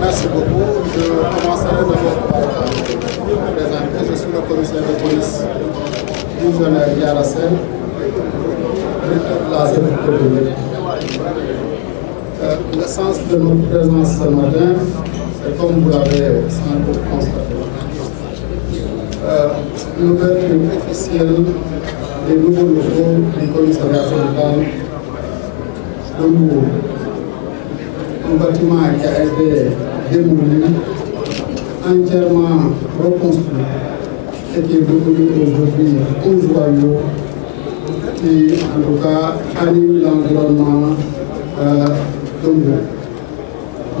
Merci beaucoup. Je commencerai d'abord par me présenter. Je suis le commissaire de police divisionnaire Yaracel, directeur de la sécurité publique. Le sens de notre présence ce matin, c'est comme vous l'avez sans doute constaté. L'ouverture officielle des nouveaux locaux du commissariat central de Mbour. Un bâtiment qui a été démoli, entièrement reconstruit et qui est devenu aujourd'hui un joyau qui, en tout cas, anime l'environnement de Mbour.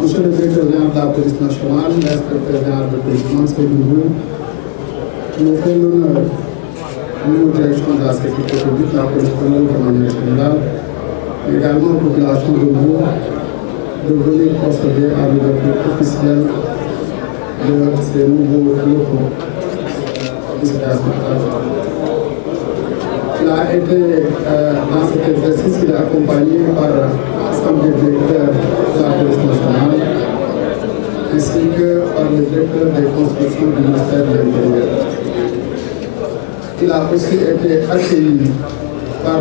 Monsieur le directeur général de la police nationale, l'inspecteur général de police, Mansour Mbour, nous fait l'honneur, nous, direction de la sécurité publique, la police de manière générale, mais également la population de Mbour, de venir procéder à l'ouverture officielle de ces nouveaux locaux. Il a été, dans cet exercice, il est accompagné par l'ensemble des directeurs de la police nationale, ainsi que par le directeur des constructions du ministère de l'Intérieur. Il a aussi été accueilli par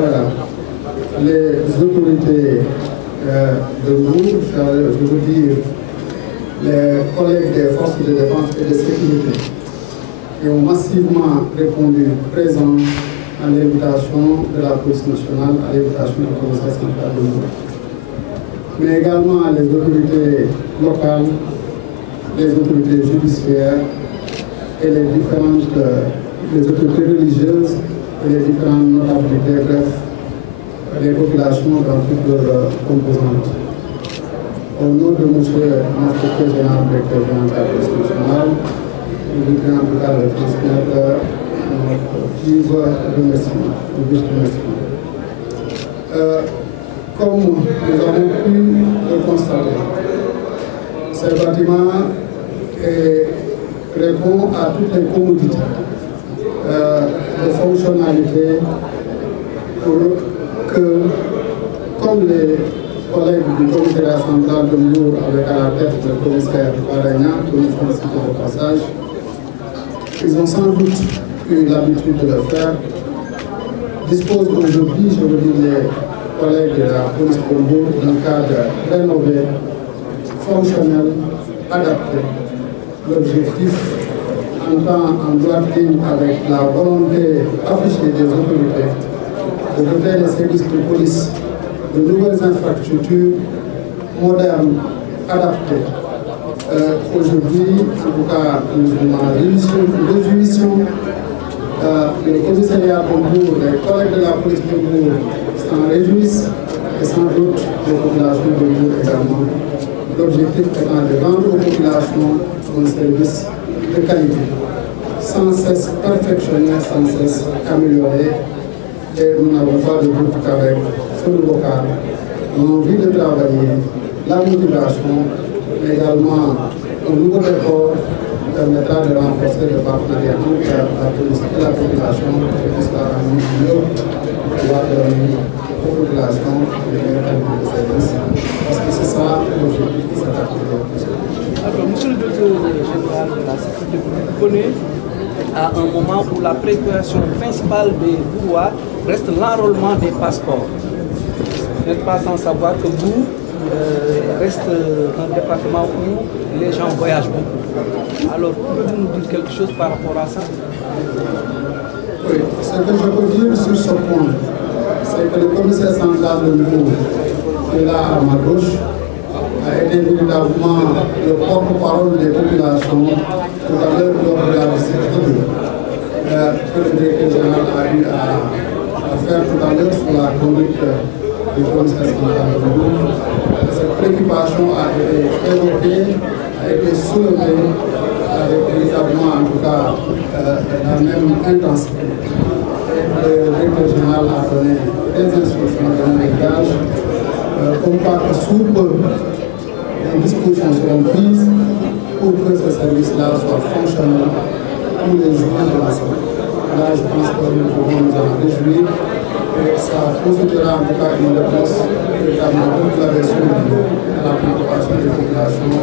les autorités de Mbour, je veux dire les collègues des forces de défense et de sécurité, qui ont massivement répondu présents à l'invitation de la police nationale, à l'invitation du commissaire central de Mbour. Mais également les autorités locales, les autorités judiciaires et les autorités religieuses et les différentes notabilités, bref, les populations dans toutes leurs composantes. Au nom de M. l'inspecteur général, directeur général de la police nationale, je voudrais en tout cas le transmettre notre vive remerciement. Comme nous avons pu le constater, ce bâtiment répond à toutes les commodités de fonctionnalité pour que, comme les collègues du commissariat central de Mbour, avec à la tête le commissaire Baragna, que nous félicitons au passage, ils ont sans doute eu l'habitude de le faire, disposent aujourd'hui, je veux dire les collègues de la police de Mbour, d'un cadre rénové, fonctionnel, adapté. L'objectif, en droite ligne avec la volonté affichée des autorités, de doter les services de police de nouvelles infrastructures modernes, adaptées. Aujourd'hui, en tout cas, nous en réjouissons. Le commissariat de Mbour, les collègues de la police de Mbour s'en réjouissent et sans doute les populations de Mbour également. L'objectif étant de rendre aux populations un service de qualité, sans cesse perfectionné, sans cesse amélioré. Et nous n'avons pas de doute qu'avec ce nouveau cadre, l'envie de travailler, la motivation, mais également un nouveau effort permettra de renforcer le partenariat entre la police et la population et jusqu'à mieux pouvoir donner aux populations les meilleures qualités de service. Parce que c'est ça l'objectif de cette activité. Alors, monsieur le directeur général de la sécurité publique connaît à un moment où la préoccupation principale des Mbourgeois reste l'enrôlement des passeports. Vous n'êtes pas sans savoir que Mbour reste un département où les gens voyagent beaucoup. Alors, pouvez-vous nous dire quelque chose par rapport à ça? Oui, ce que je peux dire sur ce point, c'est que le commissaire central de Mbour, qui est là à ma gauche, a été véritablement le porte-parole des populations tout à l'heure lors de la visite que le directeur général a eu à faire tout à l'heure sur la conduite du commissaire central de Mbour. Cette préoccupation a été évoquée, a été soulevée avec véritablement en tout cas la même intensité. Et le directeur général a donné des instructions, des gages, comme quoi que sous peu, les dispositions seront prises pour que ce service-là soit fonctionnel tous les jours de la semaine. Là, je pense que nous pouvons nous en réjouir et ça constituera en tout cas une réponse véritablement, comme vous l'avez souligné, à la préoccupation des populations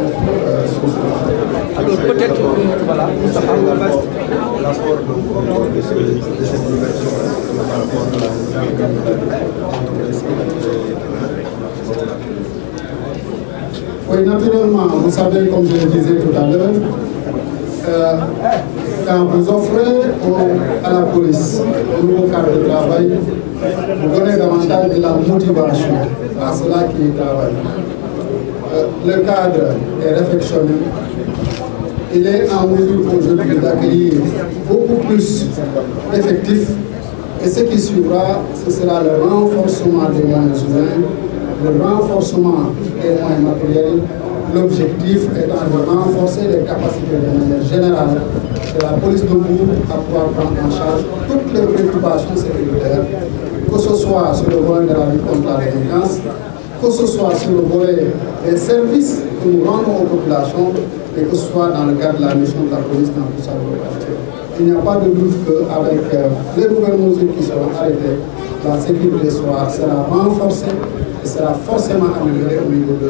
Alors peut-être, voilà, Moustapha, l'apport de cette nouvelle par rapport à Oui, naturellement, vous savez, comme je le disais tout à l'heure, quand vous offrez à la police un nouveau cadre de travail, vous donnez davantage de la motivation à ceux-là qui y travaillent. Le cadre est réflexionné. Il est en mesure aujourd'hui d'accueillir beaucoup plus d'effectifs. Et ce qui suivra, ce sera le renforcement des moyens humains, le renforcement des moyens matériels, l'objectif étant de renforcer les capacités de manière générale de la police de Mbour à pouvoir prendre en charge toutes les préoccupations sécuritaires, que ce soit sur le volet de la lutte contre la délinquance, que ce soit sur le volet des services que nous rendons aux populations et que ce soit dans le cadre de la mission de la police dans tout ça. Il n'y a pas de doute qu'avec les nouvelles mesures qui seront arrêtées, la sécurité sera renforcée et sera forcément améliorée au niveau de